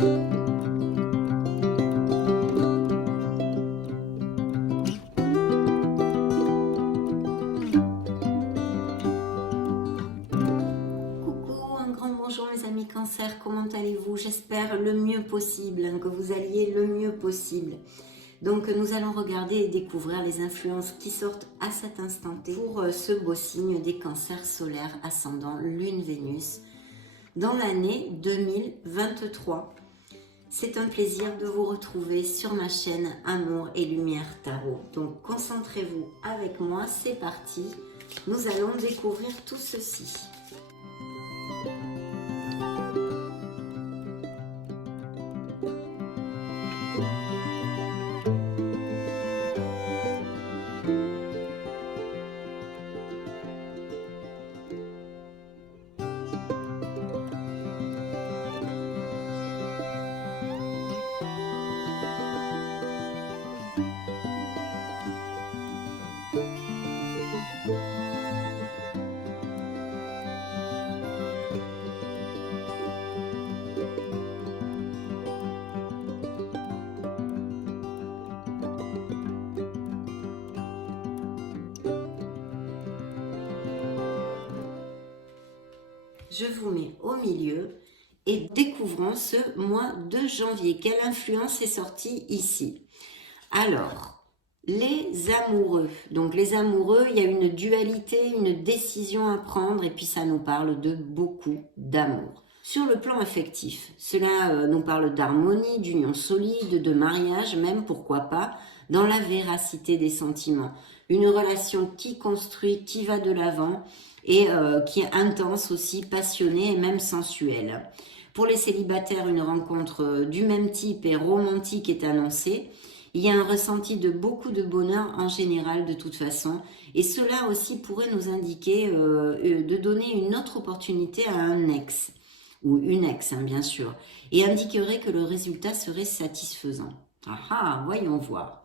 Bonjour mes amis Cancer, comment allez-vous? J'espère le mieux possible, que vous alliez le mieux possible. Donc nous allons regarder et découvrir les influences qui sortent à cet instant T pour ce beau signe des cancers solaires ascendant Lune Vénus dans l'année 2023. C'est un plaisir de vous retrouver sur ma chaîne Amour et Lumière Tarot. Donc concentrez-vous avec moi, c'est parti. Nous allons découvrir tout ceci. Je vous mets au milieu et découvrons ce mois de janvier. Quelle influence est sortie ici? Alors, les amoureux. Donc les amoureux, il y a une dualité, une décision à prendre et puis ça nous parle de beaucoup d'amour. Sur le plan affectif, cela nous parle d'harmonie, d'union solide, de mariage, même pourquoi pas, dans la véracité des sentiments. Une relation qui construit, qui va de l'avant et qui est intense aussi, passionnée et même sensuelle. Pour les célibataires, une rencontre du même type et romantique est annoncée. Il y a un ressenti de beaucoup de bonheur en général de toute façon. Et cela aussi pourrait nous indiquer de donner une autre opportunité à un ex, ou une ex bien sûr, et indiquerait que le résultat serait satisfaisant. Ah, voyons voir.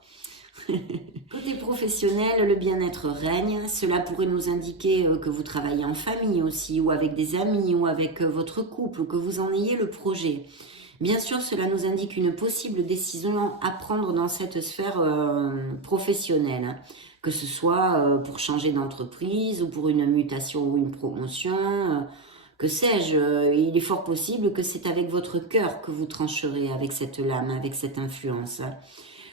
Côté professionnel, le bien-être règne. Cela pourrait nous indiquer que vous travaillez en famille aussi, ou avec des amis, ou avec votre couple, que vous en ayez le projet. Bien sûr, cela nous indique une possible décision à prendre dans cette sphère professionnelle, que ce soit pour changer d'entreprise, ou pour une mutation ou une promotion, que sais-je. Il est fort possible que c'est avec votre cœur que vous trancherez avec cette lame, avec cette influence.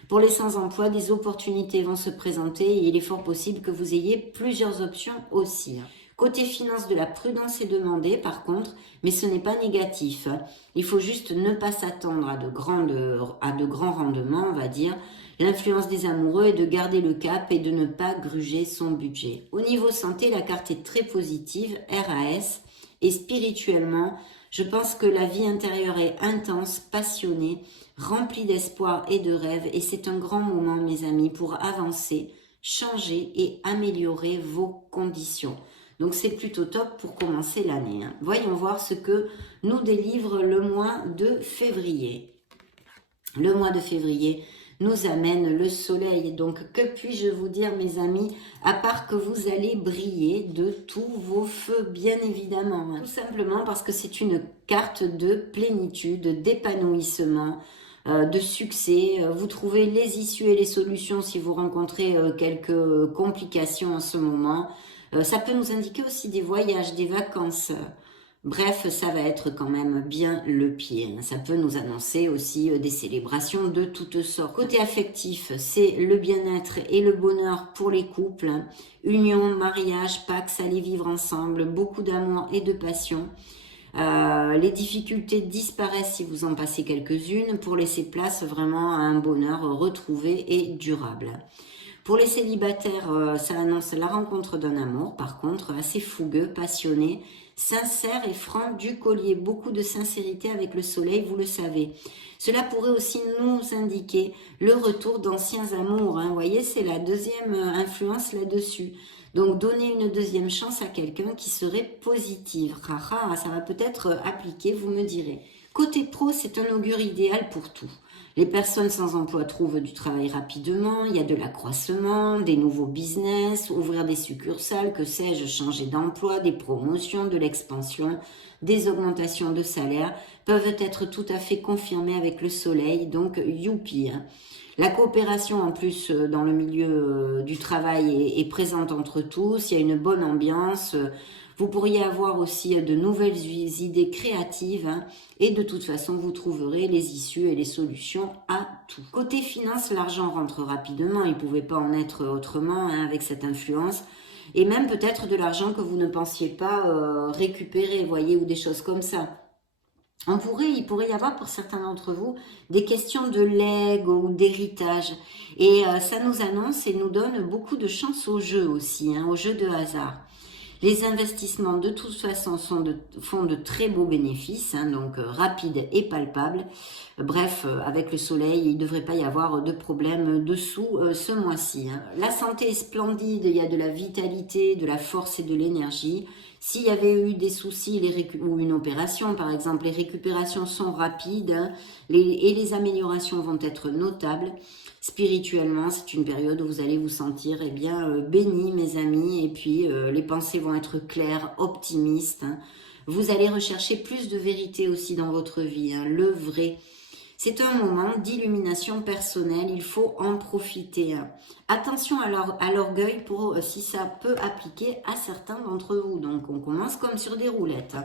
Pour les sans-emploi, des opportunités vont se présenter et il est fort possible que vous ayez plusieurs options aussi. Côté finance, de la prudence est demandée par contre, mais ce n'est pas négatif. Il faut juste ne pas s'attendre à de grands rendements, on va dire. L'influence des amoureux est de garder le cap et de ne pas gruger son budget. Au niveau santé, la carte est très positive, RAS, et spirituellement, je pense que la vie intérieure est intense, passionnée, remplie d'espoir et de rêves. Et c'est un grand moment, mes amis, pour avancer, changer et améliorer vos conditions. Donc c'est plutôt top pour commencer l'année. Voyons voir ce que nous délivre le mois de février. Le mois de février nous amène le soleil. Donc que puis-je vous dire mes amis, à part que vous allez briller de tous vos feux bien évidemment. Tout simplement parce que c'est une carte de plénitude, d'épanouissement, de succès. Vous trouvez les issues et les solutions si vous rencontrez quelques complications en ce moment. Ça peut nous indiquer aussi des voyages, des vacances. Bref, ça va être quand même bien le pied. Ça peut nous annoncer aussi des célébrations de toutes sortes. Côté affectif, c'est le bien-être et le bonheur pour les couples. Union, mariage, Pax, aller vivre ensemble, beaucoup d'amour et de passion. Les difficultés disparaissent si vous en passez quelques-unes pour laisser place vraiment à un bonheur retrouvé et durable. Pour les célibataires, ça annonce la rencontre d'un amour, par contre, assez fougueux, passionné, sincère et franc du collier. Beaucoup de sincérité avec le soleil, vous le savez. Cela pourrait aussi nous indiquer le retour d'anciens amours. Vous voyez, c'est la deuxième influence là-dessus. Donc, donner une deuxième chance à quelqu'un qui serait positive. Ça va peut-être appliquer, vous me direz. Côté pro, c'est un augure idéal pour tout. Les personnes sans emploi trouvent du travail rapidement, il y a de l'accroissement, des nouveaux business, ouvrir des succursales, que sais-je, changer d'emploi, des promotions, de l'expansion, des augmentations de salaire peuvent être tout à fait confirmées avec le soleil, donc youpi. La coopération en plus dans le milieu du travail est présente entre tous, il y a une bonne ambiance. Vous pourriez avoir aussi de nouvelles idées créatives et de toute façon, vous trouverez les issues et les solutions à tout. Côté finance, l'argent rentre rapidement. Il ne pouvait pas en être autrement avec cette influence. Et même peut-être de l'argent que vous ne pensiez pas récupérer, voyez, ou des choses comme ça. Il pourrait y avoir pour certains d'entre vous des questions de legs ou d'héritage. Et ça nous annonce et nous donne beaucoup de chance au jeu aussi, au jeu de hasard. Les investissements de toute façon font de très beaux bénéfices, donc rapides et palpables. Bref, avec le soleil, il ne devrait pas y avoir de problème dessous ce mois-ci. La santé est splendide, il y a de la vitalité, de la force et de l'énergie. S'il y avait eu des soucis ou une opération, par exemple, les récupérations sont rapides et les améliorations vont être notables. Spirituellement, c'est une période où vous allez vous sentir béni, mes amis, et puis les pensées vont être claires, optimistes. Vous allez rechercher plus de vérité aussi dans votre vie, le vrai. C'est un moment d'illumination personnelle, il faut en profiter. Attention à l'orgueil pour si ça peut appliquer à certains d'entre vous. Donc on commence comme sur des roulettes.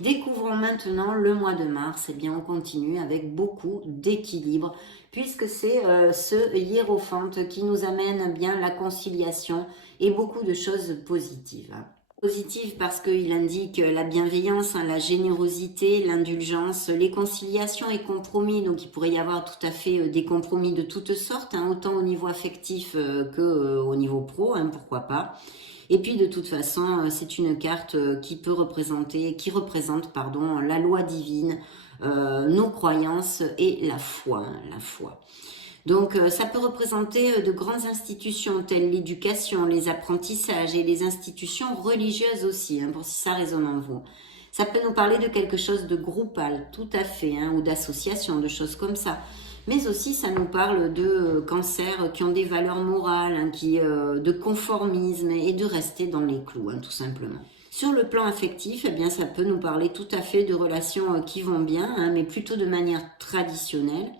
Découvrons maintenant le mois de mars. On continue avec beaucoup d'équilibre puisque c'est ce hiérophante qui nous amène bien la conciliation et beaucoup de choses positives. Positive parce qu'il indique la bienveillance, la générosité, l'indulgence, les conciliations et compromis. Donc il pourrait y avoir tout à fait des compromis de toutes sortes, autant au niveau affectif que au niveau pro, pourquoi pas. Et puis de toute façon, c'est une carte qui représente la loi divine, nos croyances et la foi, la foi. Donc ça peut représenter de grandes institutions telles l'éducation, les apprentissages et les institutions religieuses aussi, pour si ça résonne en vous. Ça peut nous parler de quelque chose de groupal, tout à fait, ou d'association, de choses comme ça. Mais aussi ça nous parle de cancers qui ont des valeurs morales, de conformisme et de rester dans les clous, tout simplement. Sur le plan affectif, ça peut nous parler tout à fait de relations qui vont bien, mais plutôt de manière traditionnelle.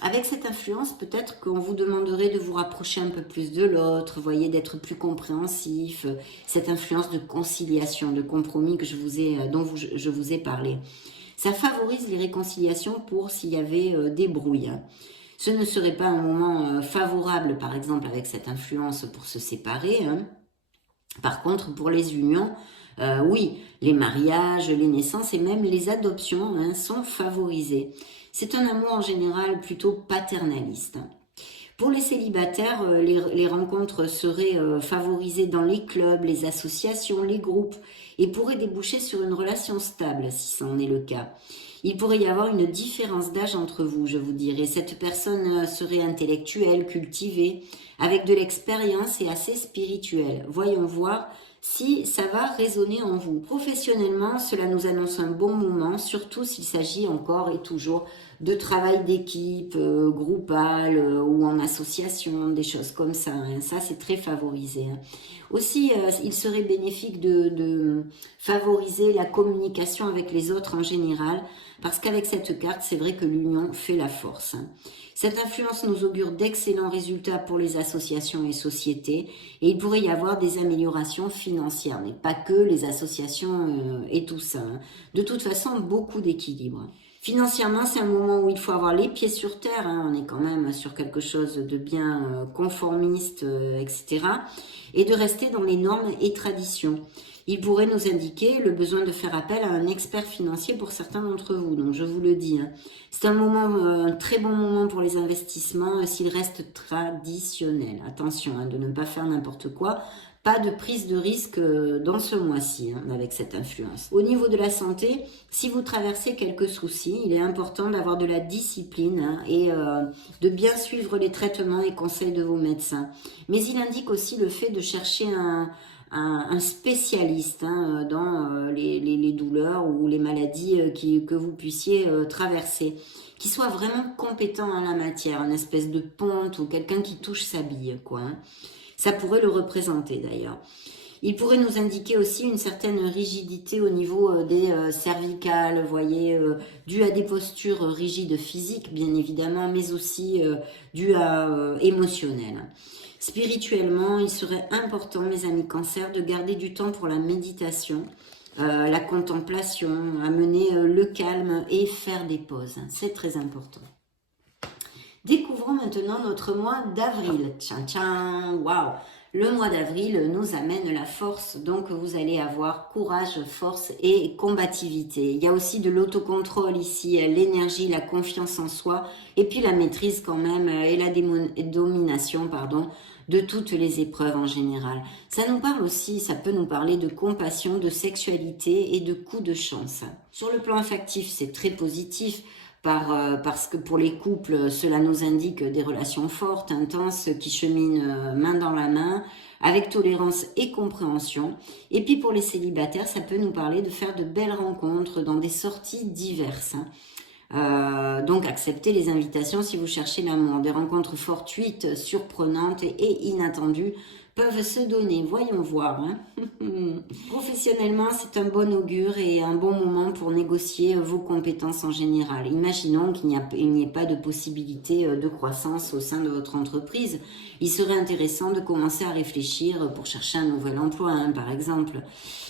Avec cette influence, peut-être qu'on vous demanderait de vous rapprocher un peu plus de l'autre, voyez, d'être plus compréhensif, cette influence de conciliation, de compromis dont je vous ai parlé. Ça favorise les réconciliations pour s'il y avait des brouilles. Ce ne serait pas un moment favorable, par exemple, avec cette influence pour se séparer. Par contre, pour les unions, oui, les mariages, les naissances et même les adoptions sont favorisés. C'est un amour en général plutôt paternaliste. Pour les célibataires, les rencontres seraient favorisées dans les clubs, les associations, les groupes et pourraient déboucher sur une relation stable si c'en est le cas. Il pourrait y avoir une différence d'âge entre vous, je vous dirais. Cette personne serait intellectuelle, cultivée, avec de l'expérience et assez spirituelle. Voyons voir si ça va résonner en vous. Professionnellement, cela nous annonce un bon moment, surtout s'il s'agit encore et toujours de travail d'équipe, groupal ou en association, des choses comme ça. Ça, c'est très favorisé. Aussi, il serait bénéfique de favoriser la communication avec les autres en général, parce qu'avec cette carte, c'est vrai que l'union fait la force. Cette influence nous augure d'excellents résultats pour les associations et sociétés, et il pourrait y avoir des améliorations financières, mais pas que les associations et tout ça. De toute façon, beaucoup d'équilibre. Financièrement, c'est un moment où il faut avoir les pieds sur terre, on est quand même sur quelque chose de bien conformiste, etc. Et de rester dans les normes et traditions. Il pourrait nous indiquer le besoin de faire appel à un expert financier pour certains d'entre vous, donc je vous le dis. C'est un très bon moment pour les investissements s'il reste traditionnel. Attention de ne pas faire n'importe quoi. Pas de prise de risque dans ce mois-ci avec cette influence. Au niveau de la santé, si vous traversez quelques soucis, il est important d'avoir de la discipline et de bien suivre les traitements et conseils de vos médecins. Mais il indique aussi le fait de chercher un spécialiste hein, dans les douleurs ou les maladies que vous puissiez traverser, qui soit vraiment compétent en la matière, une espèce de ponte ou quelqu'un qui touche sa bille, quoi. Hein. Ça pourrait le représenter d'ailleurs. Il pourrait nous indiquer aussi une certaine rigidité au niveau des cervicales, vous voyez, due à des postures rigides physiques, bien évidemment, mais aussi due à émotionnelles. Spirituellement, il serait important, mes amis cancer, de garder du temps pour la méditation, la contemplation, amener le calme et faire des pauses. C'est très important. Découvrons maintenant notre mois d'avril. Tiens, tiens, waouh! Le mois d'avril nous amène la force, donc vous allez avoir courage, force et combativité. Il y a aussi de l'autocontrôle ici, l'énergie, la confiance en soi, et puis la maîtrise quand même, et la domination, pardon, de toutes les épreuves en général. Ça nous parle aussi, ça peut nous parler de compassion, de sexualité et de coups de chance. Sur le plan affectif, c'est très positif. Parce que pour les couples, cela nous indique des relations fortes, intenses, qui cheminent main dans la main, avec tolérance et compréhension. Et puis pour les célibataires, ça peut nous parler de faire de belles rencontres dans des sorties diverses. Donc acceptez les invitations si vous cherchez l'amour. Des rencontres fortuites, surprenantes et inattendues peuvent se donner, voyons voir. Hein. Professionnellement, c'est un bon augure et un bon moment pour négocier vos compétences en général. Imaginons qu'il n'y ait pas de possibilité de croissance au sein de votre entreprise. Il serait intéressant de commencer à réfléchir pour chercher un nouvel emploi, hein, par exemple.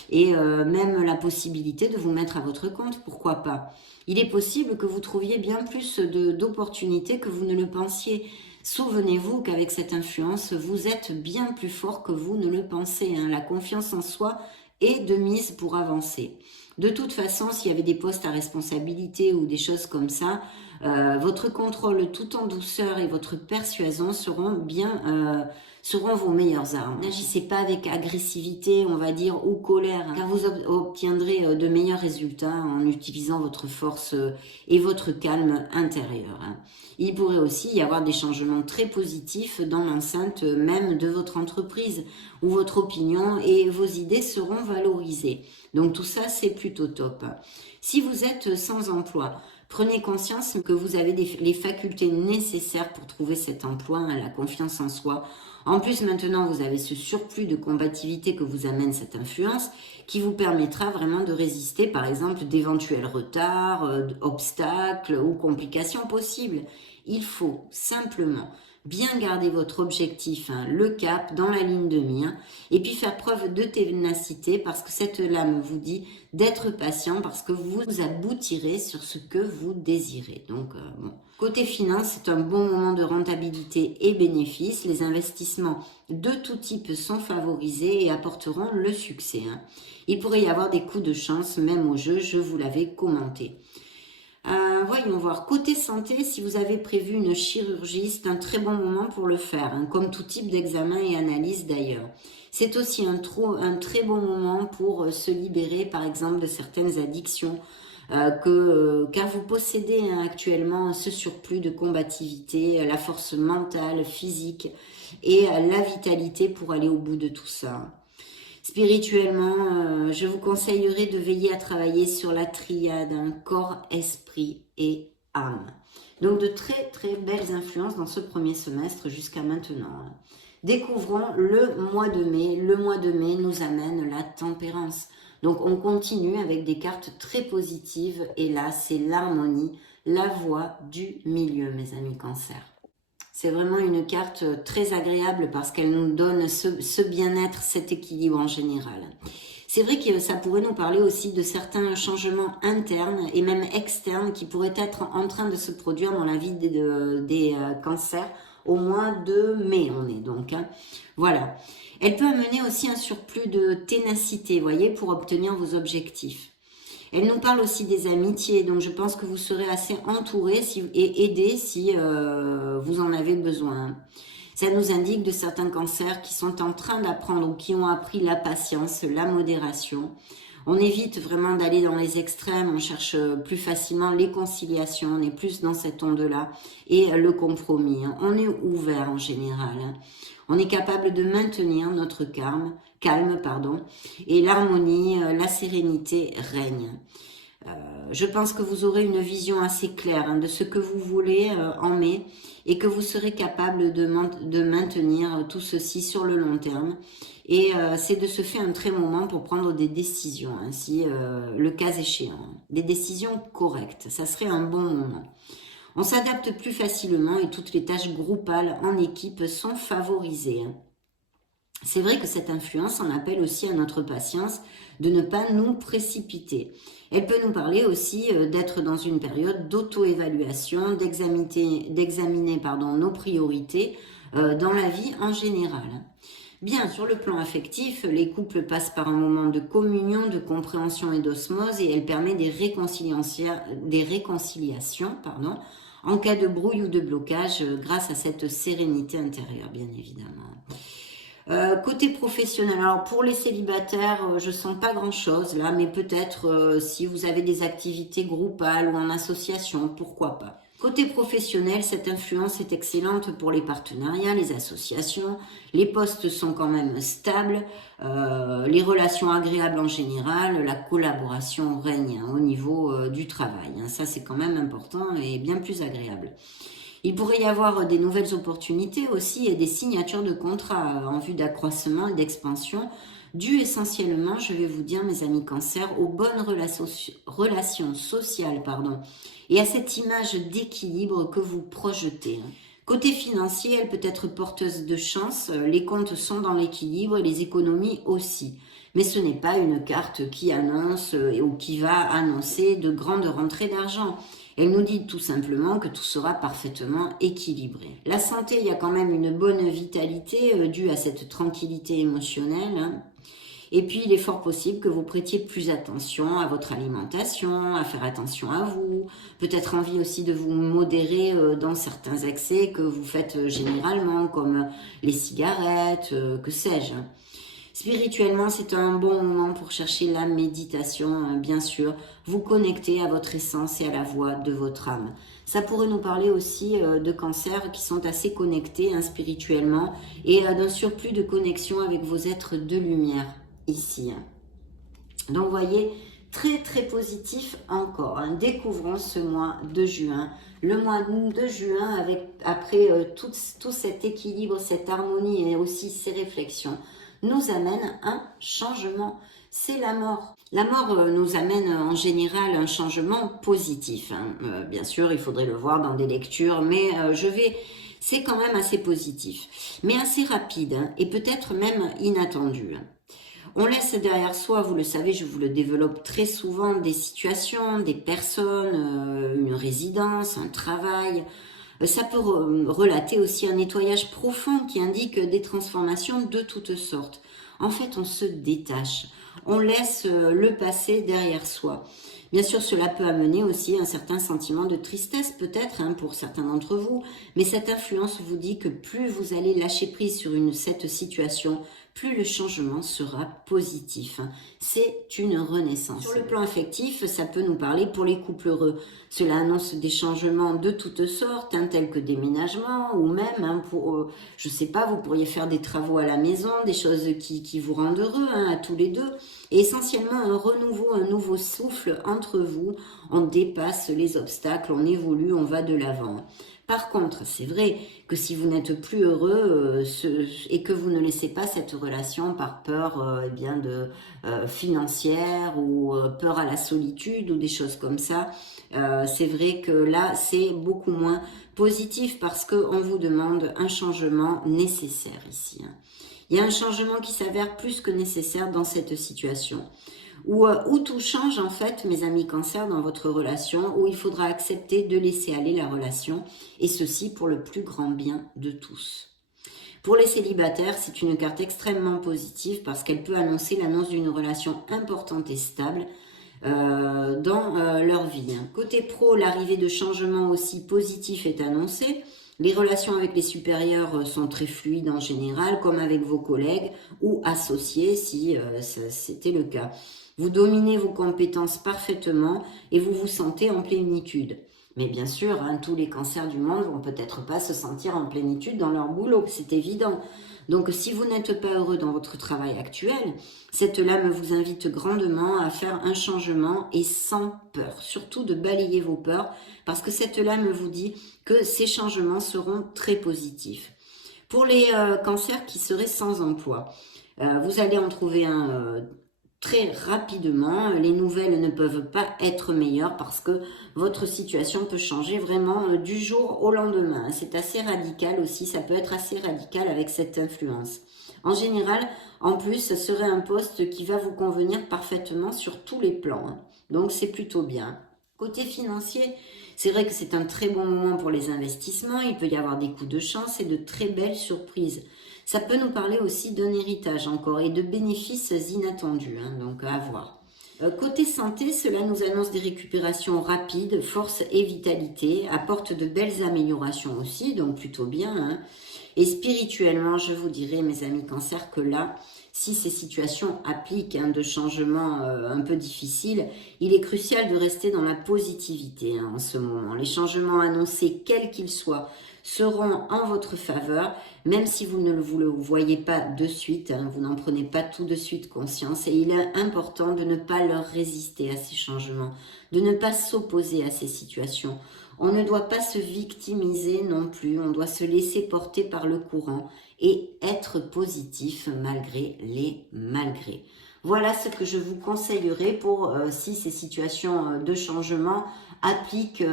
Et même la possibilité de vous mettre à votre compte, pourquoi pas. Il est possible que vous trouviez bien plus d'opportunités que vous ne le pensiez. Souvenez-vous qu'avec cette influence, vous êtes bien plus fort que vous ne le pensez. Hein. La confiance en soi est de mise pour avancer. De toute façon, s'il y avait des postes à responsabilité ou des choses comme ça, votre contrôle tout en douceur et votre persuasion seront vos meilleures armes. N'agissez pas avec agressivité, on va dire, ou colère, hein, car vous obtiendrez de meilleurs résultats en utilisant votre force et votre calme intérieur. Hein. Il pourrait aussi y avoir des changements très positifs dans l'enceinte même de votre entreprise, où votre opinion et vos idées seront valorisées. Donc tout ça, c'est plutôt top. Si vous êtes sans emploi, prenez conscience que vous avez les facultés nécessaires pour trouver cet emploi, hein, la confiance en soi. En plus, maintenant, vous avez ce surplus de combativité que vous amène cette influence qui vous permettra vraiment de résister, par exemple, d'éventuels retards, obstacles ou complications possibles. Il faut simplement bien garder votre objectif, hein, le cap dans la ligne de mire, et puis faire preuve de ténacité parce que cette lame vous dit d'être patient parce que vous aboutirez sur ce que vous désirez. Donc, bon. Côté finance, c'est un bon moment de rentabilité et bénéfices. Les investissements de tout type sont favorisés et apporteront le succès. Hein. Il pourrait y avoir des coups de chance, même au jeu, je vous l'avais commenté. Voyons voir. Côté santé, si vous avez prévu une chirurgie, c'est un très bon moment pour le faire, hein, comme tout type d'examen et analyse d'ailleurs. C'est aussi un très bon moment pour se libérer, par exemple, de certaines addictions, car vous possédez hein, actuellement ce surplus de combativité, la force mentale, physique et la vitalité pour aller au bout de tout ça. Spirituellement, je vous conseillerais de veiller à travailler sur la triade, hein, corps, esprit et âme. Donc de très très belles influences dans ce premier semestre jusqu'à maintenant. Hein. Découvrons le mois de mai. Le mois de mai nous amène la tempérance. Donc on continue avec des cartes très positives et là c'est l'harmonie, la voie du milieu mes amis cancer. C'est vraiment une carte très agréable parce qu'elle nous donne ce bien-être, cet équilibre en général. C'est vrai que ça pourrait nous parler aussi de certains changements internes et même externes qui pourraient être en train de se produire dans la vie des cancers au mois de mai, on est donc. Hein. Voilà. Elle peut amener aussi un surplus de ténacité, vous voyez, pour obtenir vos objectifs. Elle nous parle aussi des amitiés, donc je pense que vous serez assez entouré et aidé si vous en avez besoin. Ça nous indique de certains cancers qui sont en train d'apprendre ou qui ont appris la patience, la modération. On évite vraiment d'aller dans les extrêmes, on cherche plus facilement les conciliations, on est plus dans cette onde-là, et le compromis. Hein. On est ouvert en général. Hein. On est capable de maintenir notre calme, et l'harmonie, la sérénité règne. Je pense que vous aurez une vision assez claire de ce que vous voulez en mai et que vous serez capable de maintenir tout ceci sur le long terme. Et c'est de ce fait un très moment pour prendre des décisions, si le cas échéant. Des décisions correctes, ça serait un bon moment. On s'adapte plus facilement et toutes les tâches groupales en équipe sont favorisées. C'est vrai que cette influence en appelle aussi à notre patience de ne pas nous précipiter. Elle peut nous parler aussi d'être dans une période d'auto-évaluation, d'examiner nos priorités dans la vie en général. Bien, sur le plan affectif, les couples passent par un moment de communion, de compréhension et d'osmose et elle permet des réconciliations en cas de brouille ou de blocage grâce à cette sérénité intérieure, bien évidemment. Côté professionnel, alors pour les célibataires, je sens pas grand chose là, mais peut-être si vous avez des activités groupales ou en association, pourquoi pas. Côté professionnel, cette influence est excellente pour les partenariats, les associations, les postes sont quand même stables, les relations agréables en général, la collaboration règne au niveau du travail. Ça c'est quand même important et bien plus agréable. Il pourrait y avoir des nouvelles opportunités aussi et des signatures de contrats en vue d'accroissement et d'expansion, dues essentiellement, je vais vous dire mes amis Cancer, aux bonnes relations sociales et à cette image d'équilibre que vous projetez. Côté financier, elle peut être porteuse de chance, les comptes sont dans l'équilibre et les économies aussi. Mais ce n'est pas une carte qui annonce ou qui va annoncer de grandes rentrées d'argent. Elle nous dit tout simplement que tout sera parfaitement équilibré. La santé, il y a quand même une bonne vitalité due à cette tranquillité émotionnelle. Et puis, il est fort possible que vous prêtiez plus attention à votre alimentation, à faire attention à vous, peut-être envie aussi de vous modérer dans certains excès que vous faites généralement, comme les cigarettes, que sais-je. Spirituellement, c'est un bon moment pour chercher la méditation, bien sûr, vous connecter à votre essence et à la voix de votre âme. Ça pourrait nous parler aussi de cancers qui sont assez connectés spirituellement et d'un surplus de connexion avec vos êtres de lumière ici. Donc, vous voyez, très très positif encore. Découvrons ce mois de juin. Le mois de juin, après tout cet équilibre, cette harmonie et aussi ces réflexions, nous amène un changement. C'est la mort. La mort nous amène en général un changement positif. Bien sûr, il faudrait le voir dans des lectures, mais c'est quand même assez positif. Mais assez rapide et peut-être même inattendu. On laisse derrière soi, vous le savez, je vous le développe très souvent, des situations, des personnes, une résidence, un travail. Ça peut relater aussi un nettoyage profond qui indique des transformations de toutes sortes. En fait, on se détache, on laisse le passé derrière soi. Bien sûr, cela peut amener aussi un certain sentiment de tristesse peut-être pour certains d'entre vous, mais cette influence vous dit que plus vous allez lâcher prise sur cette situation, plus le changement sera positif. C'est une renaissance. Sur le plan affectif, ça peut nous parler pour les couples heureux. Cela annonce des changements de toutes sortes, tels que déménagement ou même, je sais pas, vous pourriez faire des travaux à la maison, des choses qui vous rendent heureux à tous les deux. Et essentiellement un renouveau, un nouveau souffle entre vous. On dépasse les obstacles, on évolue, on va de l'avant. Par contre, c'est vrai que si vous n'êtes plus heureux et que vous ne laissez pas cette relation par peur financière ou peur à la solitude ou des choses comme ça, c'est vrai que là, c'est beaucoup moins positif parce qu'on vous demande un changement nécessaire ici. Il y a un changement qui s'avère plus que nécessaire dans cette situation. Où tout change en fait, mes amis Cancer, dans votre relation, où il faudra accepter de laisser aller la relation, et ceci pour le plus grand bien de tous. Pour les célibataires, c'est une carte extrêmement positive parce qu'elle peut annoncer l'annonce d'une relation importante et stable dans leur vie. Côté pro, l'arrivée de changements aussi positifs est annoncée. Les relations avec les supérieurs sont très fluides en général, comme avec vos collègues ou associés si c'était le cas. Vous dominez vos compétences parfaitement et vous vous sentez en plénitude. Mais bien sûr, hein, tous les cancers du monde vont peut-être pas se sentir en plénitude dans leur boulot, c'est évident. Donc si vous n'êtes pas heureux dans votre travail actuel, cette lame vous invite grandement à faire un changement et sans peur. Surtout de balayer vos peurs parce que cette lame vous dit que ces changements seront très positifs. Pour les cancers qui seraient sans emploi, vous allez en trouver un très rapidement. Les nouvelles ne peuvent pas être meilleures parce que votre situation peut changer vraiment du jour au lendemain. C'est assez radical aussi, ça peut être assez radical avec cette influence. En général, en plus, ce serait un poste qui va vous convenir parfaitement sur tous les plans, hein. Donc c'est plutôt bien. Côté financier, c'est vrai que c'est un très bon moment pour les investissements. Il peut y avoir des coups de chance et de très belles surprises. Ça peut nous parler aussi d'un héritage encore et de bénéfices inattendus, hein, donc à voir. Côté santé, cela nous annonce des récupérations rapides, force et vitalité, apporte de belles améliorations aussi, donc plutôt bien, hein. Et spirituellement, je vous dirais, mes amis cancer, que là, si ces situations appliquent hein, de changements un peu difficiles, il est crucial de rester dans la positivité hein, en ce moment. Les changements annoncés, quels qu'ils soient, seront en votre faveur, même si vous ne vous le voyez pas de suite, hein, vous n'en prenez pas tout de suite conscience. Et il est important de ne pas leur résister à ces changements, de ne pas s'opposer à ces situations. On ne doit pas se victimiser non plus, on doit se laisser porter par le courant et être positif malgré les malgrés. Voilà ce que je vous conseillerais pour si ces situations de changement appliquent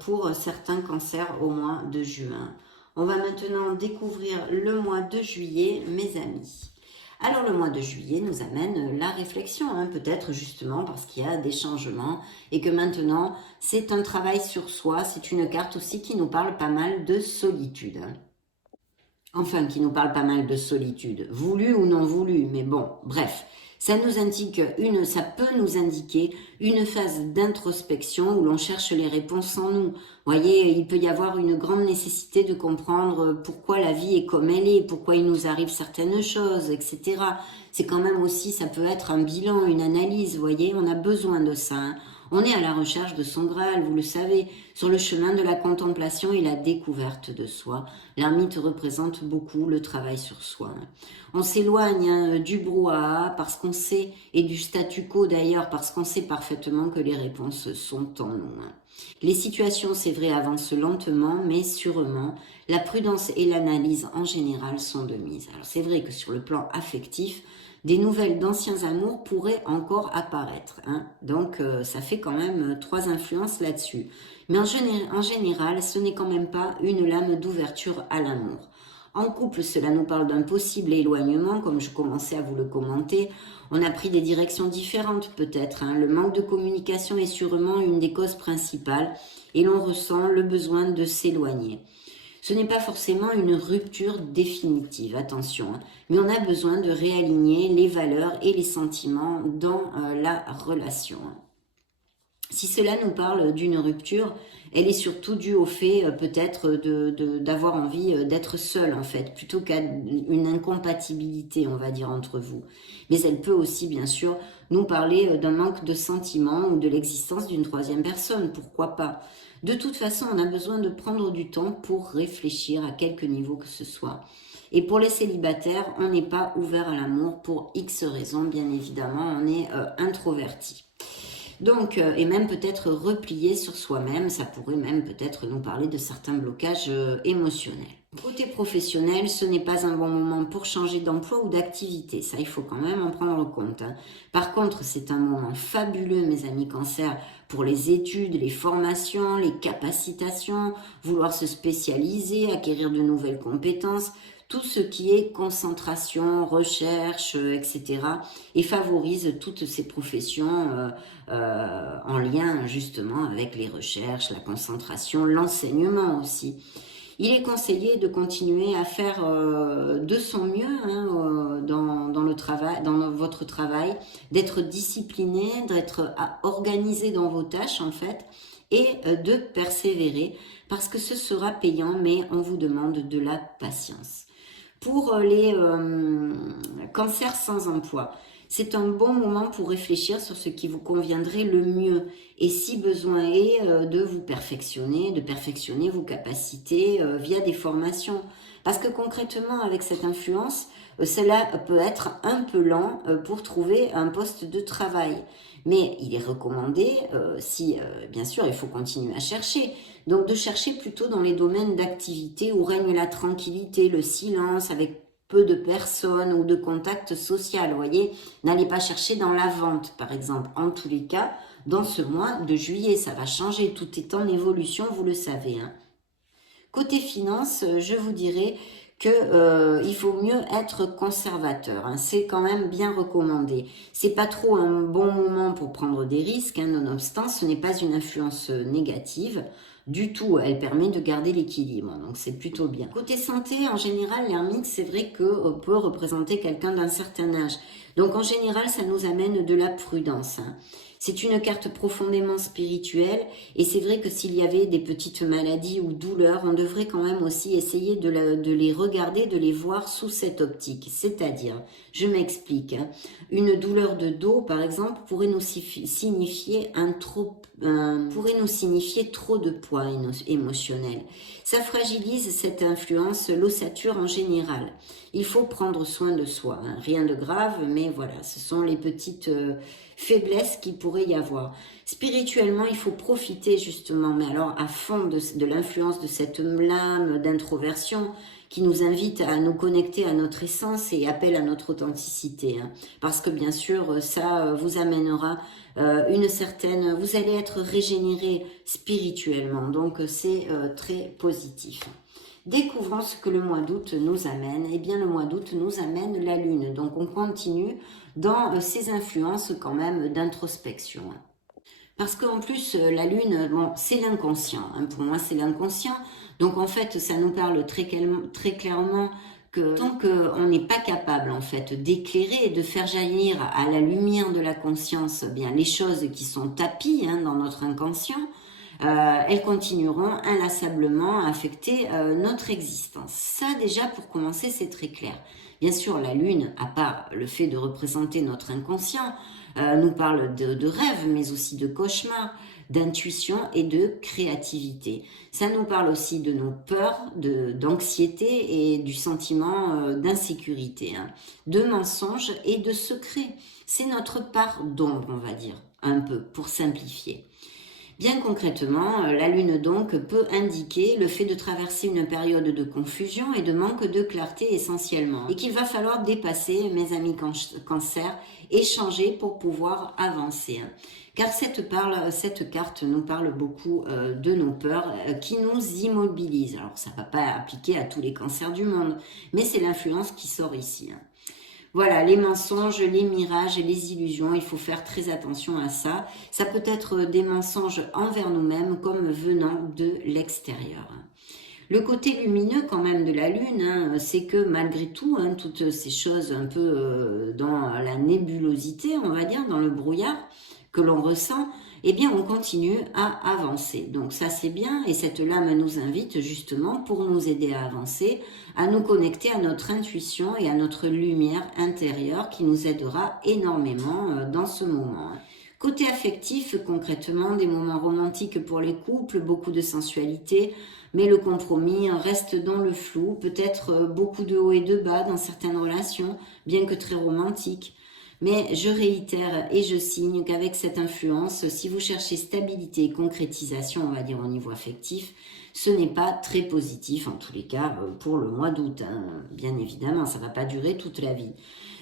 pour certains cancers au mois de juin. On va maintenant découvrir le mois de juillet, mes amis. Alors le mois de juillet nous amène la réflexion, hein, peut-être justement parce qu'il y a des changements et que maintenant c'est un travail sur soi, c'est une carte aussi qui nous parle pas mal de solitude. Enfin, qui nous parle pas mal de solitude, voulu ou non voulu, mais bon, bref. Ça peut nous indiquer une phase d'introspection où l'on cherche les réponses en nous. Vous voyez, il peut y avoir une grande nécessité de comprendre pourquoi la vie est comme elle est, pourquoi il nous arrive certaines choses, etc. C'est quand même aussi, ça peut être un bilan, une analyse, vous voyez, on a besoin de ça, hein. On est à la recherche de son Graal, vous le savez, sur le chemin de la contemplation et la découverte de soi. L'ermite représente beaucoup le travail sur soi. On s'éloigne hein, du brouhaha parce qu'on sait, et du statu quo d'ailleurs, parce qu'on sait parfaitement que les réponses sont en nous. Les situations, c'est vrai, avancent lentement, mais sûrement. La prudence et l'analyse en général sont de mise. Alors c'est vrai que sur le plan affectif, des nouvelles d'anciens amours pourraient encore apparaître, hein. Donc ça fait quand même 3 influences là-dessus. Mais en général, ce n'est quand même pas une lame d'ouverture à l'amour. En couple, cela nous parle d'un possible éloignement, comme je commençais à vous le commenter. On a pris des directions différentes peut-être, hein. Le manque de communication est sûrement une des causes principales et l'on ressent le besoin de s'éloigner. Ce n'est pas forcément une rupture définitive, attention, hein, mais on a besoin de réaligner les valeurs et les sentiments dans la relation. Si cela nous parle d'une rupture, elle est surtout due au fait peut-être d'avoir envie d'être seul en fait, plutôt qu'à une incompatibilité, on va dire, entre vous. Mais elle peut aussi bien sûr nous parler d'un manque de sentiments ou de l'existence d'une troisième personne, pourquoi pas. De toute façon, on a besoin de prendre du temps pour réfléchir à quelque niveau que ce soit. Et pour les célibataires, on n'est pas ouvert à l'amour pour X raisons, bien évidemment, on est introverti. Donc, et même peut-être replié sur soi-même, ça pourrait même peut-être nous parler de certains blocages émotionnels. Côté professionnel, ce n'est pas un bon moment pour changer d'emploi ou d'activité, ça il faut quand même en prendre compte, hein. Par contre, c'est un moment fabuleux, mes amis cancer, pour les études, les formations, les capacitations, vouloir se spécialiser, acquérir de nouvelles compétences, tout ce qui est concentration, recherche, etc. et favorise toutes ces professions en lien justement avec les recherches, la concentration, l'enseignement aussi. Il est conseillé de continuer à faire de son mieux hein, dans le travail, dans votre travail, d'être discipliné, d'être organisé dans vos tâches en fait, et de persévérer parce que ce sera payant, mais on vous demande de la patience. Pour les cancers sans emploi, c'est un bon moment pour réfléchir sur ce qui vous conviendrait le mieux. Et si besoin est de vous perfectionner, de perfectionner vos capacités via des formations. Parce que concrètement, avec cette influence, cela peut être un peu lent pour trouver un poste de travail. Mais il est recommandé, bien sûr, il faut continuer à chercher. Donc de chercher plutôt dans les domaines d'activité où règne la tranquillité, le silence, avec peu de personnes ou de contacts sociaux, vous voyez. N'allez pas chercher dans la vente, par exemple. En tous les cas, dans ce mois de juillet, ça va changer. Tout est en évolution, vous le savez. Hein. Côté finance, je vous dirais que il faut mieux être conservateur. Hein. C'est quand même bien recommandé. C'est pas trop un bon moment pour prendre des risques. Hein. Nonobstant, ce n'est pas une influence négative. Du tout, elle permet de garder l'équilibre, donc c'est plutôt bien. Côté santé, en général, l'ermite, c'est vrai qu'on peut représenter quelqu'un d'un certain âge. Donc en général, ça nous amène de la prudence. Hein. C'est une carte profondément spirituelle et c'est vrai que s'il y avait des petites maladies ou douleurs, on devrait quand même aussi essayer de les regarder, de les voir sous cette optique. C'est-à-dire, je m'explique, hein, une douleur de dos par exemple pourrait nous signifier pourrait nous signifier trop de poids émotionnel. Ça fragilise cette influence, l'ossature en général. Il faut prendre soin de soi, hein. Rien de grave, mais voilà, ce sont les petites faiblesses qu'il pourrait y avoir. Spirituellement, il faut profiter justement, mais alors à fond de l'influence de cette lame d'introversion qui nous invite à nous connecter à notre essence et appelle à notre authenticité. Hein. Parce que bien sûr, ça vous amènera vous allez être régénéré spirituellement, donc c'est très positif. Découvrons ce que le mois d'août nous amène. Eh bien, le mois d'août nous amène la Lune. Donc, on continue dans ces influences quand même d'introspection. Parce qu'en plus, la Lune, bon, c'est l'inconscient. Hein. Pour moi, c'est l'inconscient. Donc, en fait, ça nous parle très clairement que tant qu'on n'est pas capable, en fait, d'éclairer et de faire jaillir à la lumière de la conscience, bien, les choses qui sont tapies hein, dans notre inconscient, elles continueront inlassablement à affecter notre existence. Ça, déjà, pour commencer, c'est très clair. Bien sûr, la Lune, à part le fait de représenter notre inconscient, nous parle de rêves, mais aussi de cauchemars, d'intuition et de créativité. Ça nous parle aussi de nos peurs, d'anxiété et du sentiment d'insécurité, hein, de mensonges et de secrets. C'est notre part d'ombre, on va dire, un peu, pour simplifier. Bien concrètement, la Lune donc peut indiquer le fait de traverser une période de confusion et de manque de clarté essentiellement, et qu'il va falloir dépasser, mes amis Cancer, et changer pour pouvoir avancer. Car cette carte nous parle beaucoup de nos peurs qui nous immobilisent. Alors ça ne va pas appliquer à tous les cancers du monde, mais c'est l'influence qui sort ici. Voilà, les mensonges, les mirages et les illusions, il faut faire très attention à ça. Ça peut être des mensonges envers nous-mêmes comme venant de l'extérieur. Le côté lumineux quand même de la Lune, hein, c'est que malgré tout, hein, toutes ces choses un peu dans la nébulosité, on va dire, dans le brouillard que l'on ressent, eh bien on continue à avancer. Donc ça c'est bien et cette lame nous invite justement pour nous aider à avancer, à nous connecter à notre intuition et à notre lumière intérieure qui nous aidera énormément dans ce moment. Côté affectif, concrètement, des moments romantiques pour les couples, beaucoup de sensualité, mais le compromis reste dans le flou, peut-être beaucoup de hauts et de bas dans certaines relations, bien que très romantiques. Mais je réitère et je signe qu'avec cette influence, si vous cherchez stabilité et concrétisation, on va dire au niveau affectif, ce n'est pas très positif, en tous les cas pour le mois d'août. Hein. Bien évidemment, ça ne va pas durer toute la vie.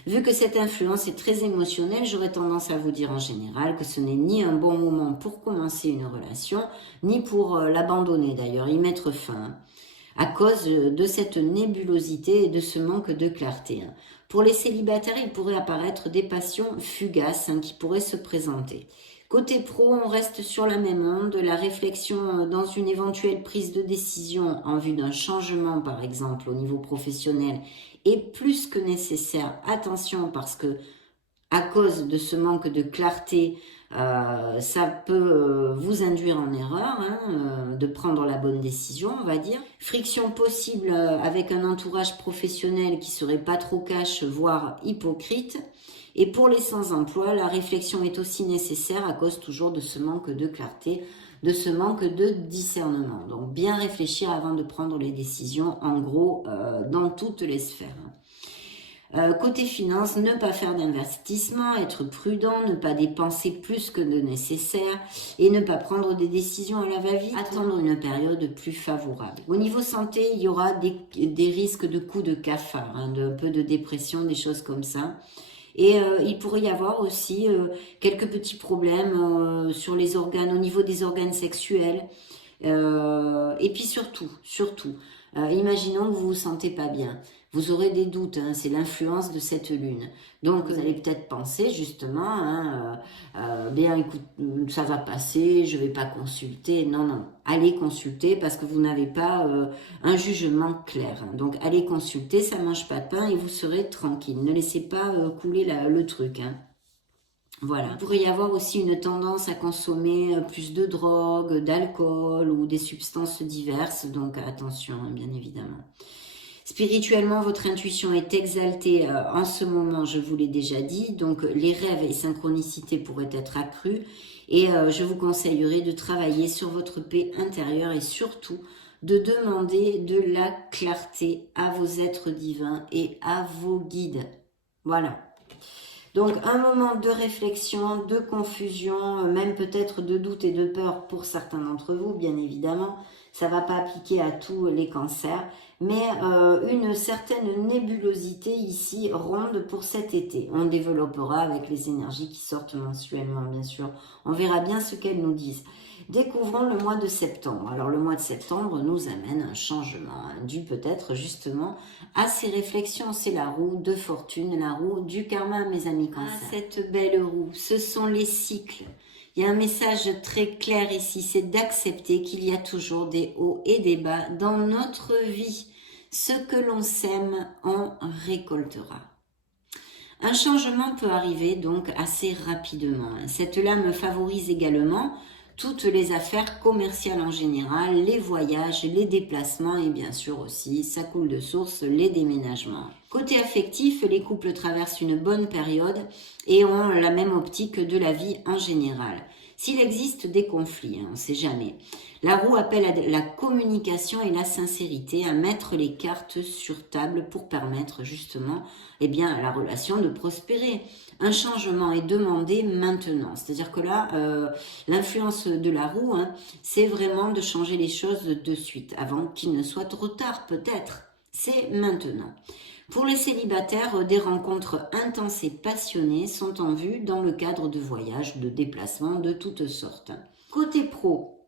Vu que cette influence est très émotionnelle, j'aurais tendance à vous dire en général que ce n'est ni un bon moment pour commencer une relation, ni pour l'abandonner d'ailleurs, y mettre fin, à cause de cette nébulosité et de ce manque de clarté. Pour les célibataires, il pourrait apparaître des passions fugaces qui pourraient se présenter. Côté pro, on reste sur la même onde, la réflexion dans une éventuelle prise de décision en vue d'un changement, par exemple, au niveau professionnel, est plus que nécessaire. Attention, parce que à cause de ce manque de clarté, ça peut vous induire en erreur, de prendre la bonne décision, on va dire. Friction possible avec un entourage professionnel qui serait pas trop cash, voire hypocrite. Et pour les sans-emploi, la réflexion est aussi nécessaire à cause toujours de ce manque de clarté, de ce manque de discernement. Donc bien réfléchir avant de prendre les décisions, en gros, dans toutes les sphères. Côté finance, ne pas faire d'investissement, être prudent, ne pas dépenser plus que de nécessaire et ne pas prendre des décisions à la va-vite, attendre une période plus favorable. Au niveau santé, il y aura des risques de coups de cafard, un peu de dépression, des choses comme ça. Et il pourrait y avoir aussi quelques petits problèmes sur les organes, au niveau des organes sexuels. Et puis surtout, imaginons que vous vous sentez pas bien. Vous aurez des doutes, hein, c'est l'influence de cette lune. Donc vous allez peut-être penser justement, hein, bien écoute, ça va passer, je vais pas consulter. Non, allez consulter parce que vous n'avez pas un jugement clair. Hein. Donc allez consulter, ça mange pas de pain et vous serez tranquille. Ne laissez pas couler le truc. Hein. Voilà. Il pourrait y avoir aussi une tendance à consommer plus de drogue, d'alcool ou des substances diverses. Donc attention, hein, bien évidemment. Spirituellement, votre intuition est exaltée en ce moment, je vous l'ai déjà dit, donc les rêves et synchronicités pourraient être accrus et je vous conseillerais de travailler sur votre paix intérieure et surtout de demander de la clarté à vos êtres divins et à vos guides. Voilà. Donc un moment de réflexion, de confusion, même peut-être de doute et de peur pour certains d'entre vous, bien évidemment. Ça ne va pas appliquer à tous les cancers, mais une certaine nébulosité ici ronde pour cet été. On développera avec les énergies qui sortent mensuellement, bien sûr. On verra bien ce qu'elles nous disent. Découvrons le mois de septembre. Alors le mois de septembre nous amène un changement, hein, dû peut-être justement à ces réflexions. C'est la roue de fortune, la roue du karma, mes amis cancers. Ah, cette belle roue, ce sont les cycles. Il y a un message très clair ici, c'est d'accepter qu'il y a toujours des hauts et des bas dans notre vie. Ce que l'on sème, on récoltera. Un changement peut arriver donc assez rapidement. Cette lame favorise également toutes les affaires commerciales en général, les voyages, les déplacements et bien sûr aussi, ça coule de source, les déménagements. Côté affectif, les couples traversent une bonne période et ont la même optique de la vie en général. S'il existe des conflits, on ne sait jamais. La roue appelle à la communication et la sincérité, à mettre les cartes sur table pour permettre justement à la relation de prospérer. Un changement est demandé maintenant. C'est-à-dire que là, l'influence de la roue, hein, c'est vraiment de changer les choses de suite, avant qu'il ne soit trop tard peut-être. C'est maintenant. Pour les célibataires, des rencontres intenses et passionnées sont en vue dans le cadre de voyages, de déplacements de toutes sortes. Côté pro,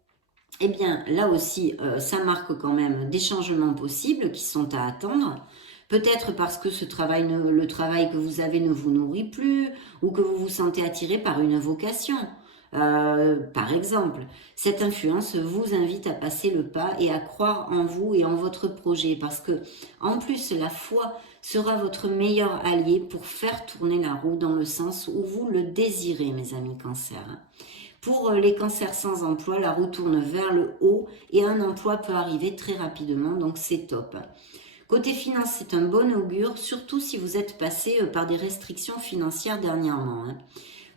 eh bien là aussi, ça marque quand même des changements possibles qui sont à attendre. Peut-être parce que le travail que vous avez ne vous nourrit plus ou que vous vous sentez attiré par une vocation. Par exemple, cette influence vous invite à passer le pas et à croire en vous et en votre projet parce que, en plus, la foi sera votre meilleur allié pour faire tourner la roue dans le sens où vous le désirez, mes amis cancers. Pour les cancers sans emploi, la roue tourne vers le haut et un emploi peut arriver très rapidement, donc c'est top. Côté finance, c'est un bon augure, surtout si vous êtes passé par des restrictions financières dernièrement.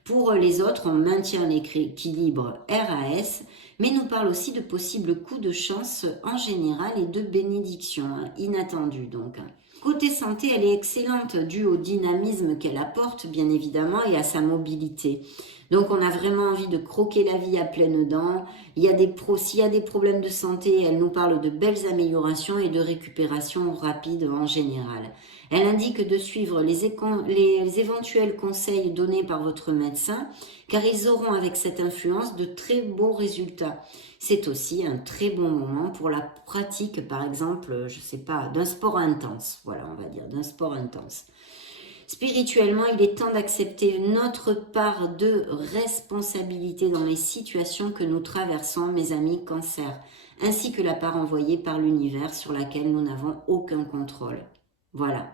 Pour les autres, on maintient l'équilibre RAS, mais nous parle aussi de possibles coups de chance en général et de bénédictions inattendues donc. Côté santé, elle est excellente due au dynamisme qu'elle apporte bien évidemment et à sa mobilité. Donc on a vraiment envie de croquer la vie à pleines dents. S'il y a des problèmes de santé, elle nous parle de belles améliorations et de récupération rapide en général. Elle indique de suivre les éventuels conseils donnés par votre médecin, car ils auront avec cette influence de très beaux résultats. C'est aussi un très bon moment pour la pratique, par exemple, je sais pas, d'un sport intense. Voilà, on va dire, d'un sport intense. Spirituellement, il est temps d'accepter notre part de responsabilité dans les situations que nous traversons, mes amis cancers, ainsi que la part envoyée par l'univers sur laquelle nous n'avons aucun contrôle. Voilà.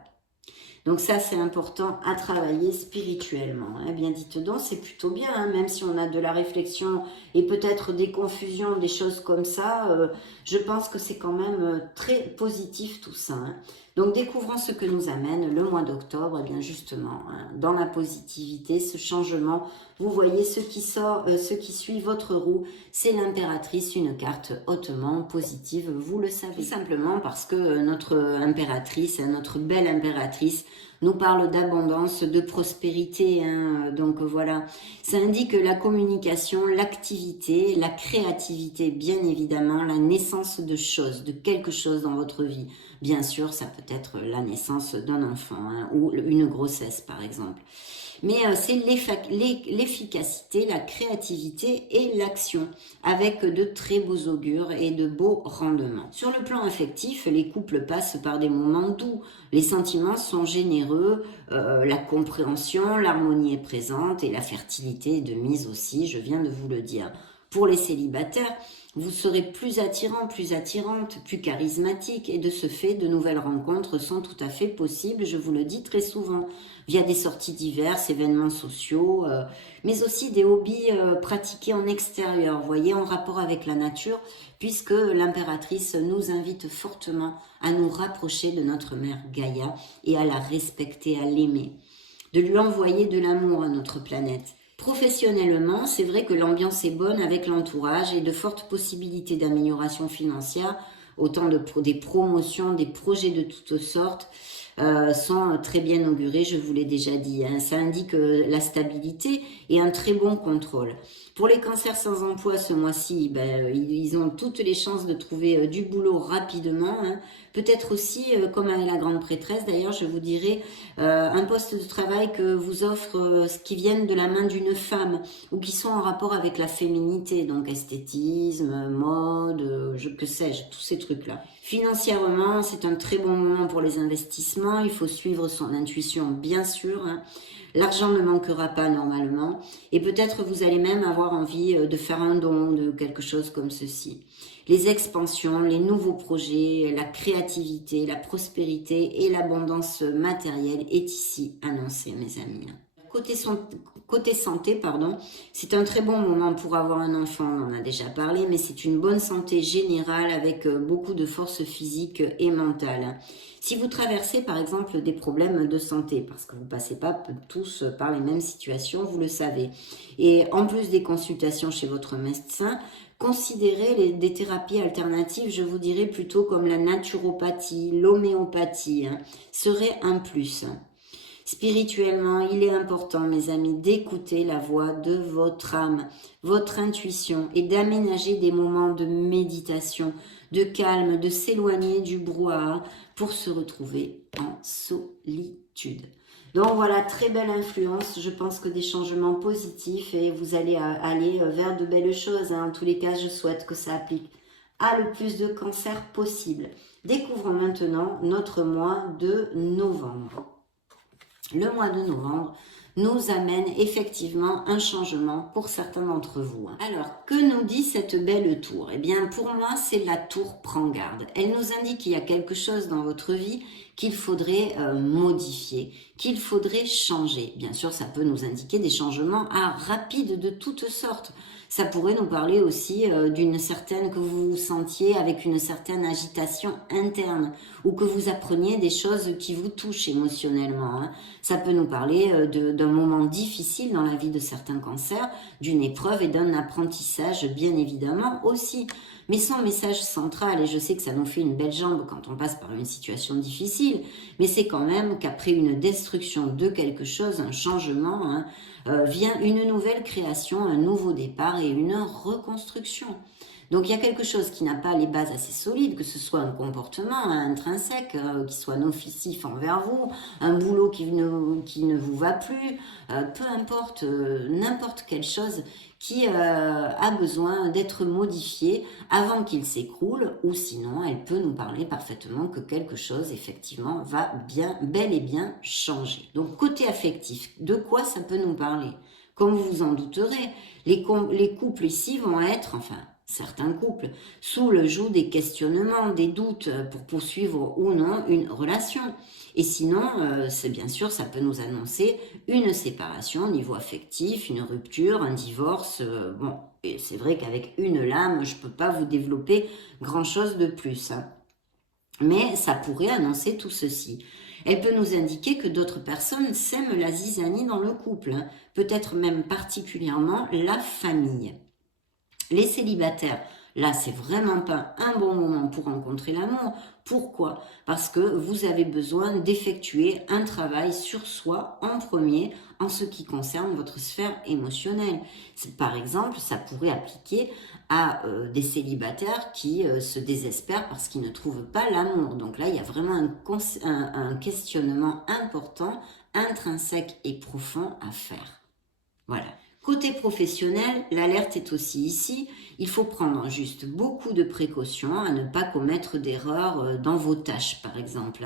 Donc ça, c'est important à travailler spirituellement. Hein. Bien dites donc, c'est plutôt bien, hein, même si on a de la réflexion et peut-être des confusions, des choses comme ça, je pense que c'est quand même très positif tout ça. Hein. Donc, découvrons ce que nous amène le mois d'octobre, et bien justement, hein, dans la positivité, ce changement. Vous voyez, ce qui suit votre roue, c'est l'impératrice, une carte hautement positive, vous le savez. Tout simplement parce que notre impératrice, notre belle impératrice, nous parle d'abondance, de prospérité, hein, donc voilà. Ça indique la communication, l'activité, la créativité, bien évidemment, la naissance de choses, de quelque chose dans votre vie. Bien sûr, ça peut être la naissance d'un enfant, hein, ou une grossesse par exemple. Mais c'est l'efficacité, la créativité et l'action, avec de très beaux augures et de beaux rendements. Sur le plan affectif, les couples passent par des moments doux, les sentiments sont généreux, la compréhension, l'harmonie est présente et la fertilité est de mise aussi, je viens de vous le dire. Pour les célibataires, vous serez plus attirant, plus attirante, plus charismatique et de ce fait, de nouvelles rencontres sont tout à fait possibles, je vous le dis très souvent, via des sorties diverses, événements sociaux, mais aussi des hobbies pratiqués en extérieur, vous voyez, en rapport avec la nature, puisque l'impératrice nous invite fortement à nous rapprocher de notre mère Gaïa et à la respecter, à l'aimer, de lui envoyer de l'amour à notre planète. Professionnellement, c'est vrai que l'ambiance est bonne avec l'entourage et de fortes possibilités d'amélioration financière, autant des promotions, des projets de toutes sortes sont très bien augurés, je vous l'ai déjà dit. Hein. Ça indique la stabilité et un très bon contrôle. Pour les cancers sans emploi ce mois-ci, ils ont toutes les chances de trouver du boulot rapidement. Hein. Peut-être aussi, comme avec la grande prêtresse, d'ailleurs, je vous dirais, un poste de travail que vous offre qui viennent de la main d'une femme ou qui sont en rapport avec la féminité, donc esthétisme, mode, que sais-je, tous ces trucs-là. Financièrement, c'est un très bon moment pour les investissements. Il faut suivre son intuition, bien sûr. Hein. L'argent ne manquera pas normalement. Et peut-être vous allez même avoir envie de faire un don de quelque chose comme ceci. Les expansions, les nouveaux projets, la créativité, la prospérité et l'abondance matérielle est ici annoncée, mes amis. Côté santé, pardon, c'est un très bon moment pour avoir un enfant, on en a déjà parlé, mais c'est une bonne santé générale avec beaucoup de force physique et mentale. Si vous traversez par exemple des problèmes de santé, parce que vous ne passez pas tous par les mêmes situations, vous le savez, et en plus des consultations chez votre médecin, considérez des thérapies alternatives, je vous dirais plutôt comme la naturopathie, l'homéopathie, hein, serait un plus. Spirituellement, il est important, mes amis, d'écouter la voix de votre âme, votre intuition et d'aménager des moments de méditation, de calme, de s'éloigner du brouhaha pour se retrouver en solitude. Donc voilà, très belle influence, je pense que des changements positifs et vous allez aller vers de belles choses. Hein. En tous les cas, je souhaite que ça applique à le plus de cancers possible. Découvrons maintenant notre mois de novembre. Le mois de novembre nous amène effectivement un changement pour certains d'entre vous. Alors, que nous dit cette belle tour? Eh bien, pour moi, c'est la tour prend garde. Elle nous indique qu'il y a quelque chose dans votre vie qu'il faudrait modifier, qu'il faudrait changer. Bien sûr, ça peut nous indiquer des changements rapides de toutes sortes. Ça pourrait nous parler aussi d'une certaine, que vous vous sentiez avec une certaine agitation interne ou que vous appreniez des choses qui vous touchent émotionnellement. Hein. Ça peut nous parler d'un moment difficile dans la vie de certains cancers, d'une épreuve et d'un apprentissage bien évidemment aussi. Mais son message central, et je sais que ça nous fait une belle jambe quand on passe par une situation difficile, mais c'est quand même qu'après une destruction de quelque chose, un changement, hein, vient une nouvelle création, un nouveau départ et une reconstruction. Donc il y a quelque chose qui n'a pas les bases assez solides, que ce soit un comportement intrinsèque, qui soit nocif envers vous, un boulot qui ne vous va plus, peu importe, n'importe quelle chose qui a besoin d'être modifiée avant qu'il s'écroule, ou sinon elle peut nous parler parfaitement que quelque chose effectivement va bel et bien changer. Donc côté affectif, de quoi ça peut nous parler? Comme vous vous en douterez, les couples ici vont être, enfin certains couples, sous le joug des questionnements, des doutes pour poursuivre ou non une relation. Et sinon, c'est bien sûr, ça peut nous annoncer une séparation au niveau affectif, une rupture, un divorce. Bon, et c'est vrai qu'avec une lame, je ne peux pas vous développer grand-chose de plus. Hein. Mais ça pourrait annoncer tout ceci. Elle peut nous indiquer que d'autres personnes sèment la zizanie dans le couple, hein, peut-être même particulièrement la famille. Les célibataires, là, c'est vraiment pas un bon moment pour rencontrer l'amour. Pourquoi? Parce que vous avez besoin d'effectuer un travail sur soi en premier en ce qui concerne votre sphère émotionnelle. Par exemple, ça pourrait appliquer à des célibataires qui se désespèrent parce qu'ils ne trouvent pas l'amour. Donc là, il y a vraiment un questionnement important, intrinsèque et profond à faire. Voilà. Côté professionnel, l'alerte est aussi ici. Il faut prendre juste beaucoup de précautions à ne pas commettre d'erreurs dans vos tâches, par exemple.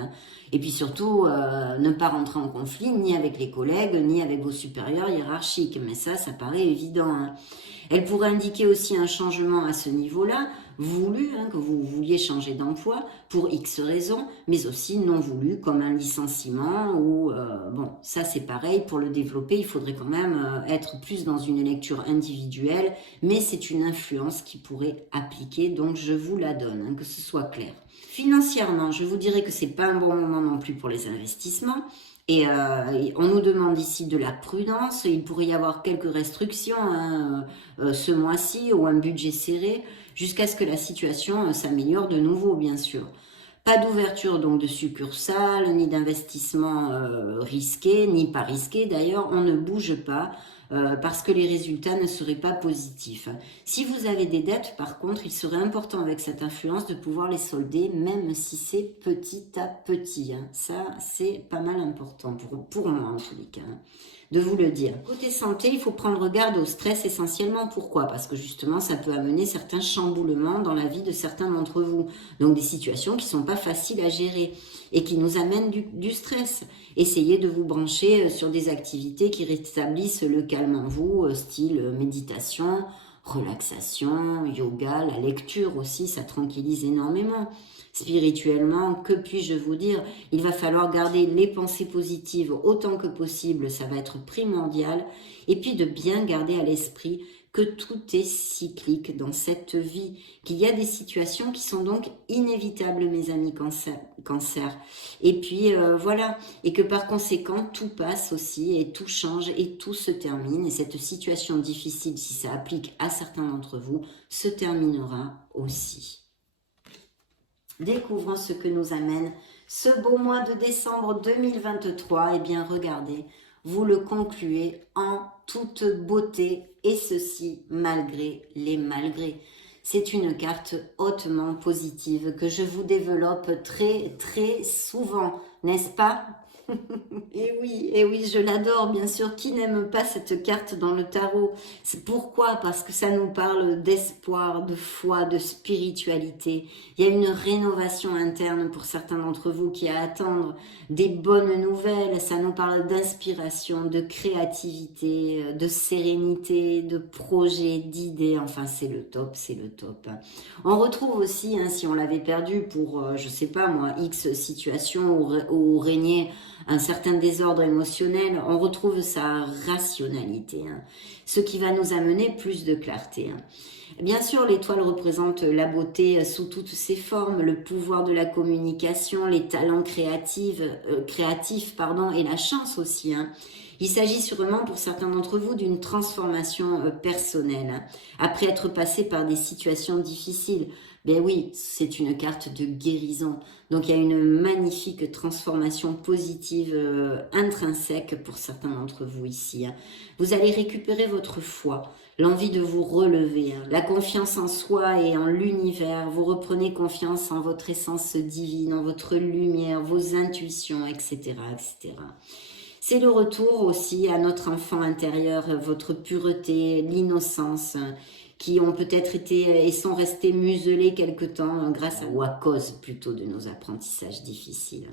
Et puis surtout, ne pas rentrer en conflit ni avec les collègues, ni avec vos supérieurs hiérarchiques. Mais ça paraît évident, hein. Elle pourrait indiquer aussi un changement à ce niveau-là, voulu, hein, que vous vouliez changer d'emploi pour X raisons, mais aussi non voulu, comme un licenciement ou bon, ça c'est pareil, pour le développer, il faudrait quand même être plus dans une lecture individuelle, mais c'est une influence qui pourrait appliquer, donc je vous la donne, hein, que ce soit clair. Financièrement, je vous dirais que c'est pas un bon moment non plus pour les investissements. Et on nous demande ici de la prudence, il pourrait y avoir quelques restrictions hein, ce mois-ci ou un budget serré jusqu'à ce que la situation s'améliore de nouveau bien sûr. Pas d'ouverture donc de succursale, ni d'investissement risqué, ni pas risqué d'ailleurs, on ne bouge pas parce que les résultats ne seraient pas positifs. Si vous avez des dettes par contre, il serait important avec cette influence de pouvoir les solder même si c'est petit à petit. Hein. Ça c'est pas mal important pour moi en tous les cas. Hein, de vous le dire. Côté santé, il faut prendre garde au stress essentiellement. Pourquoi? Parce que justement, ça peut amener certains chamboulements dans la vie de certains d'entre vous. Donc des situations qui sont pas faciles à gérer et qui nous amènent du stress. Essayez de vous brancher sur des activités qui rétablissent le calme en vous, style méditation, relaxation, yoga, la lecture aussi, ça tranquillise énormément. Spirituellement, que puis-je vous dire? Il va falloir garder les pensées positives autant que possible, ça va être primordial. Et puis de bien garder à l'esprit que tout est cyclique dans cette vie, qu'il y a des situations qui sont donc inévitables, mes amis cancer. Et puis voilà, et que par conséquent, tout passe aussi, et tout change, et tout se termine. Et cette situation difficile, si ça applique à certains d'entre vous, se terminera aussi. Découvrons ce que nous amène ce beau mois de décembre 2023. Eh bien, regardez, vous le concluez en toute beauté, et ceci malgré les malgrés. C'est une carte hautement positive que je vous développe très très souvent, n'est-ce pas? Et oui, je l'adore, bien sûr. Qui n'aime pas cette carte dans le tarot? C'est pourquoi? Parce que ça nous parle d'espoir, de foi, de spiritualité. Il y a une rénovation interne pour certains d'entre vous qui a à attendre, des bonnes nouvelles. Ça nous parle d'inspiration, de créativité, de sérénité, de projets, d'idées. Enfin, c'est le top, c'est le top. On retrouve aussi, hein, si on l'avait perdu pour, je sais pas moi, X situation où régnait un certain désordre émotionnel, on retrouve sa rationalité, hein, ce qui va nous amener plus de clarté. Hein. Bien sûr, l'étoile représente la beauté sous toutes ses formes, le pouvoir de la communication, les talents créatifs, et la chance aussi. Hein. Il s'agit sûrement pour certains d'entre vous d'une transformation personnelle, hein, après être passé par des situations difficiles. Ben oui, c'est une carte de guérison. Donc il y a une magnifique transformation positive intrinsèque pour certains d'entre vous ici. Hein. Vous allez récupérer votre foi, l'envie de vous relever, hein, la confiance en soi et en l'univers. Vous reprenez confiance en votre essence divine, en votre lumière, vos intuitions, etc., etc. C'est le retour aussi à notre enfant intérieur, votre pureté, l'innocence, qui ont peut-être été et sont restés muselés quelque temps grâce ou à cause plutôt de nos apprentissages difficiles.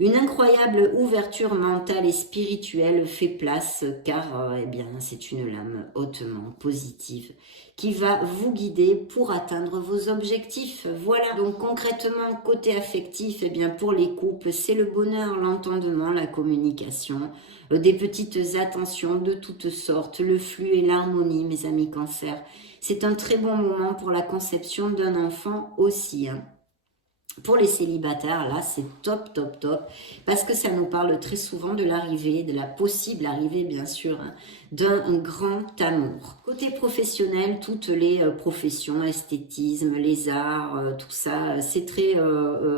Une incroyable ouverture mentale et spirituelle fait place car eh bien, c'est une lame hautement positive qui va vous guider pour atteindre vos objectifs. Voilà, donc concrètement, côté affectif, eh bien, pour les couples, c'est le bonheur, l'entendement, la communication, des petites attentions de toutes sortes, le flux et l'harmonie, mes amis cancer. C'est un très bon moment pour la conception d'un enfant aussi, hein. Pour les célibataires, là, c'est top, top, top, parce que ça nous parle très souvent de l'arrivée, de la possible arrivée, bien sûr, hein, d'un grand amour. Côté professionnel, toutes les professions, esthétisme, les arts, tout ça, c'est très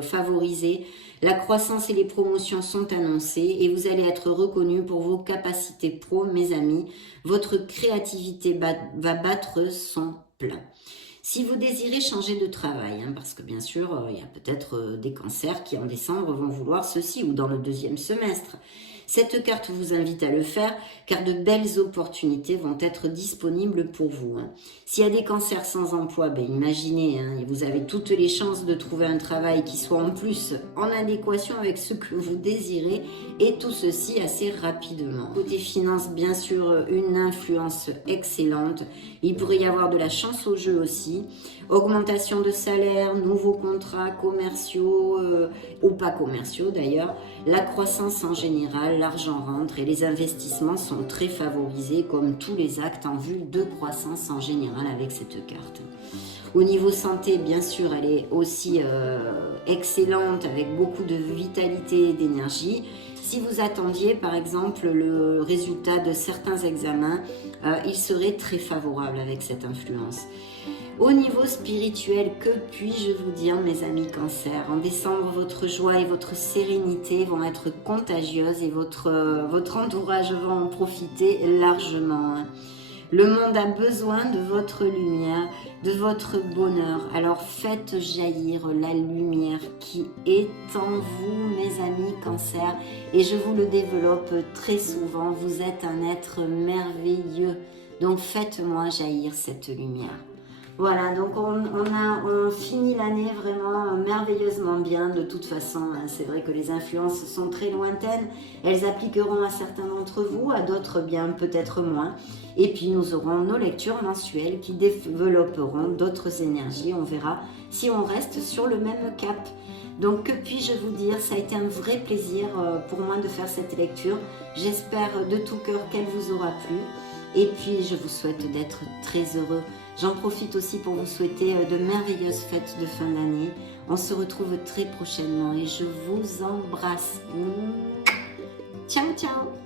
favorisé. La croissance et les promotions sont annoncées et vous allez être reconnus pour vos capacités pro, mes amis. Votre créativité va battre son plein. Si vous désirez changer de travail, hein, parce que bien sûr, il y a peut-être des cancers qui en décembre vont vouloir ceci ou dans le deuxième semestre. Cette carte vous invite à le faire car de belles opportunités vont être disponibles pour vous. Hein. S'il y a des cancers sans emploi, ben imaginez, hein, vous avez toutes les chances de trouver un travail qui soit en plus en adéquation avec ce que vous désirez et tout ceci assez rapidement. Côté finances, bien sûr, une influence excellente. Il pourrait y avoir de la chance au jeu aussi. Augmentation de salaire, nouveaux contrats commerciaux ou pas commerciaux d'ailleurs. La croissance en général, l'argent rentre et les investissements sont très favorisés comme tous les actes en vue de croissance en général avec cette carte. Au niveau santé, bien sûr, elle est aussi excellente avec beaucoup de vitalité et d'énergie. Si vous attendiez par exemple le résultat de certains examens, il serait très favorable avec cette influence. Au niveau spirituel, que puis-je vous dire mes amis Cancer? En décembre, votre joie et votre sérénité vont être contagieuses et votre entourage va en profiter largement. Le monde a besoin de votre lumière, de votre bonheur. Alors faites jaillir la lumière qui est en vous, mes amis Cancer. Et je vous le développe très souvent. Vous êtes un être merveilleux. Donc faites-moi jaillir cette lumière. Voilà, donc on finit l'année vraiment merveilleusement bien de toute façon. Hein, c'est vrai que les influences sont très lointaines. Elles appliqueront à certains d'entre vous, à d'autres bien peut-être moins. Et puis nous aurons nos lectures mensuelles qui développeront d'autres énergies. On verra si on reste sur le même cap. Donc que puis-je vous dire? Ça a été un vrai plaisir pour moi de faire cette lecture. J'espère de tout cœur qu'elle vous aura plu. Et puis je vous souhaite d'être très heureux. J'en profite aussi pour vous souhaiter de merveilleuses fêtes de fin d'année. On se retrouve très prochainement et je vous embrasse. Ciao, ciao!